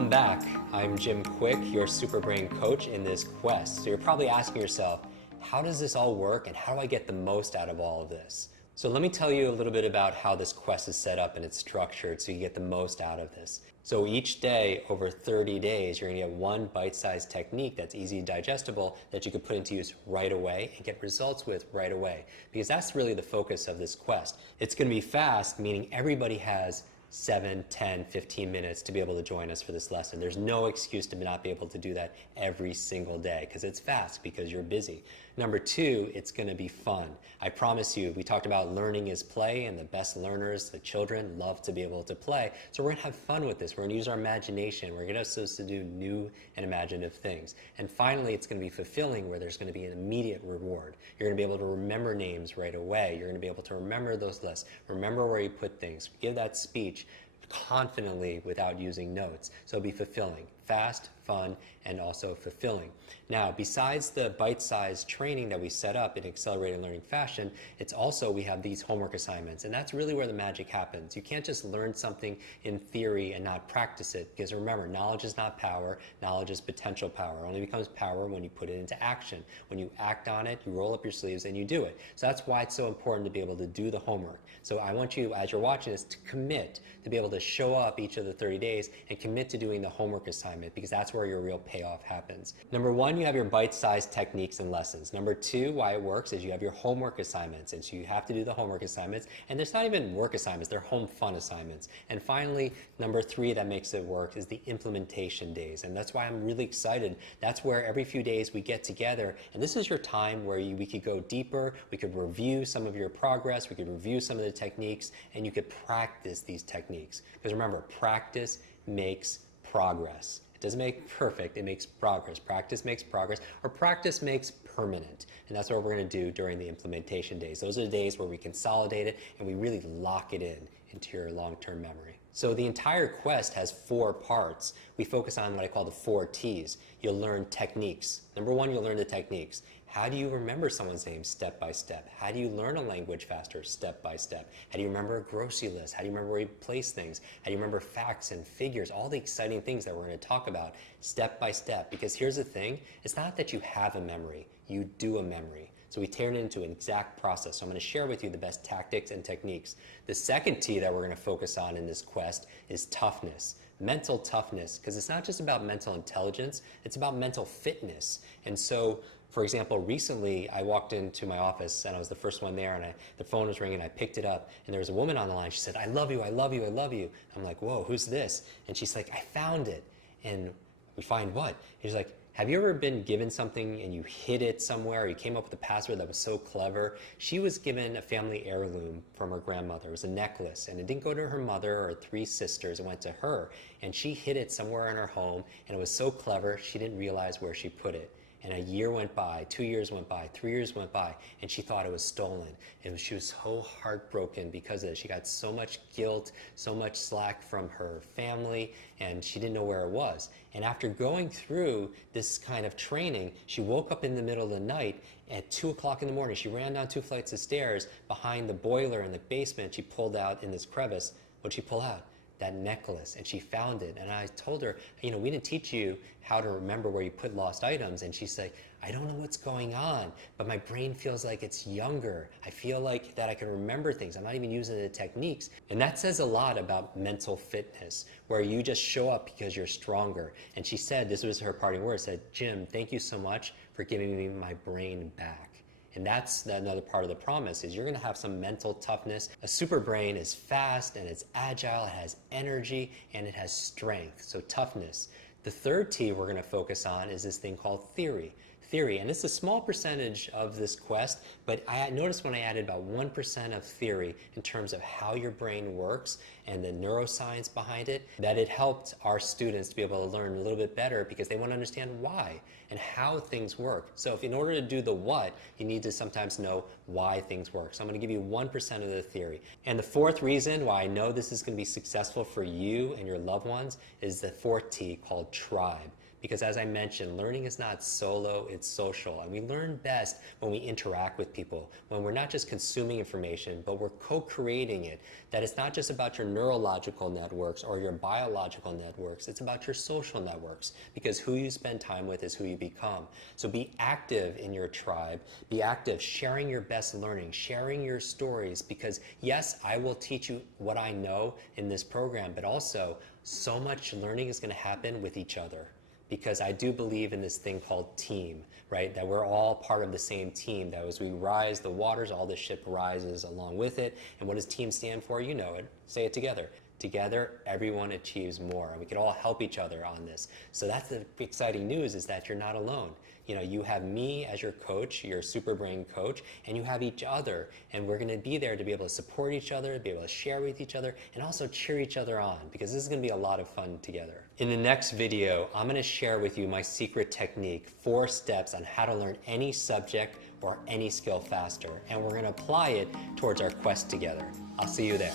Welcome back. I'm Jim Quick, your Super Brain coach in this quest. So you're probably asking yourself, how does this all work and how do I get the most out of all of this? So let me tell you a little bit about how this quest is set up and it's structured so you get the most out of this. So each day, over 30 days, you're gonna get one bite-sized technique that's easy digestible that you can put into use right away and get results with right away. Because that's really the focus of this quest. It's gonna be fast, meaning everybody has 7, 10, 15 minutes to be able to join us for this lesson. There's no excuse to not be able to do that every single day because it's fast, because you're busy. Number two, it's going to be fun. I promise you, we talked about learning is play, and the best learners, the children, love to be able to play. So we're going to have fun with this. We're going to use our imagination. We're going to supposed to do new and imaginative things. And finally, it's going to be fulfilling, where there's going to be an immediate reward. You're going to be able to remember names right away. You're going to be able to remember those lists, remember where you put things, give that speech confidently without using notes. So it'll be fulfilling, fast, fun, and also fulfilling. Now, besides the bite-sized training that we set up in accelerated learning fashion, it's also, we have these homework assignments, and that's really where the magic happens. You can't just learn something in theory and not practice it, because remember, knowledge is not power, knowledge is potential power. It only becomes power when you put it into action. When you act on it, you roll up your sleeves and you do it. So that's why it's so important to be able to do the homework. So I want you, as you're watching this, to commit to be able to show up each of the 30 days and commit to doing the homework assignment, because that's where your real payoff happens. Number one, you have your bite-sized techniques and lessons. Number two, why it works is you have your homework assignments, and so you have to do the homework assignments, and there's not even work assignments, they're home fun assignments. And finally, number three that makes it work is the implementation days, and that's why I'm really excited. That's where every few days we get together, and this is your time where we could go deeper, we could review some of your progress, we could review some of the techniques, and you could practice these techniques. Because remember, practice makes progress. It doesn't make perfect, it makes progress. Practice makes progress, or practice makes permanent. And that's what we're going to do during the implementation days. Those are the days where we consolidate it and we really lock it in into your long-term memory. So the entire quest has 4 parts. We focus on what I call the 4 T's. You'll learn techniques. Number one, you'll learn the techniques. How do you remember someone's name step by step? How do you learn a language faster step by step? How do you remember a grocery list? How do you remember where you place things? How do you remember facts and figures? All the exciting things that we're going to talk about step by step. Because here's the thing, it's not that you have a memory, you do a memory. So we turn it into an exact process. So I'm going to share with you the best tactics and techniques. The second T that we're going to focus on in this quest is toughness. Mental toughness, because it's not just about mental intelligence, it's about mental fitness. And so, for example, recently I walked into my office and I was the first one there, and the phone was ringing, I picked it up, and there was a woman on the line. She said, "I love you, I love you, I love you." I'm like, "Whoa, who's this?" And she's like, "I found it." And we find what? She's like, "Have you ever been given something and you hid it somewhere, or you came up with a password that was so clever?" She was given a family heirloom from her grandmother. It was a necklace, and it didn't go to her mother or 3 sisters, it went to her. And she hid it somewhere in her home, and it was so clever, she didn't realize where she put it. And a year went by, 2 years went by, 3 years went by, and she thought it was stolen. She was so heartbroken because of it. She got so much guilt, so much slack from her family, and she didn't know where it was. And after going through this kind of training, she woke up in the middle of the night at 2 o'clock in the morning. She ran down 2 flights of stairs behind the boiler in the basement. She pulled out in this crevice. What'd she pull out? That necklace, and she found it. And I told her, "You know, we didn't teach you how to remember where you put lost items." And she's like, "I don't know what's going on, but my brain feels like it's younger. I feel like that I can remember things. I'm not even using the techniques." And that says a lot about mental fitness, where you just show up because you're stronger. And she said, this was her parting words, said, "Jim, thank you so much for giving me my brain back." And that's another part of the promise, is you're going to have some mental toughness. A super brain is fast and it's agile, it has energy, and it has strength, so toughness. The third T we're going to focus on is this thing called theory. And it's a small percentage of this quest, but I noticed when I added about 1% of theory in terms of how your brain works and the neuroscience behind it, that it helped our students to be able to learn a little bit better, because they want to understand why and how things work. So if in order to do the what, you need to sometimes know why things work. So I'm going to give you 1% of the theory. And the fourth reason why I know this is going to be successful for you and your loved ones is the fourth T, called tribe. Because as I mentioned, learning is not solo, it's social. And we learn best when we interact with people, when we're not just consuming information, but we're co-creating it. That it's not just about your neurological networks or your biological networks, it's about your social networks. Because who you spend time with is who you become. So be active in your tribe, be active, sharing your best learning, sharing your stories, because yes, I will teach you what I know in this program, but also so much learning is going to happen with each other. Because I do believe in this thing called team, right? That we're all part of the same team. That as we rise the waters, all the ship rises along with it. And what does team stand for? You know it. Say it together. Together, everyone achieves more. And we can all help each other on this. So that's the exciting news, is that you're not alone. You know, you have me as your coach, your Super Brain coach, and you have each other. And we're going to be there to be able to support each other, be able to share with each other, and also cheer each other on, because this is going to be a lot of fun together. In the next video, I'm going to share with you my secret technique, 4 steps on how to learn any subject or any skill faster. And we're going to apply it towards our quest together. I'll see you there.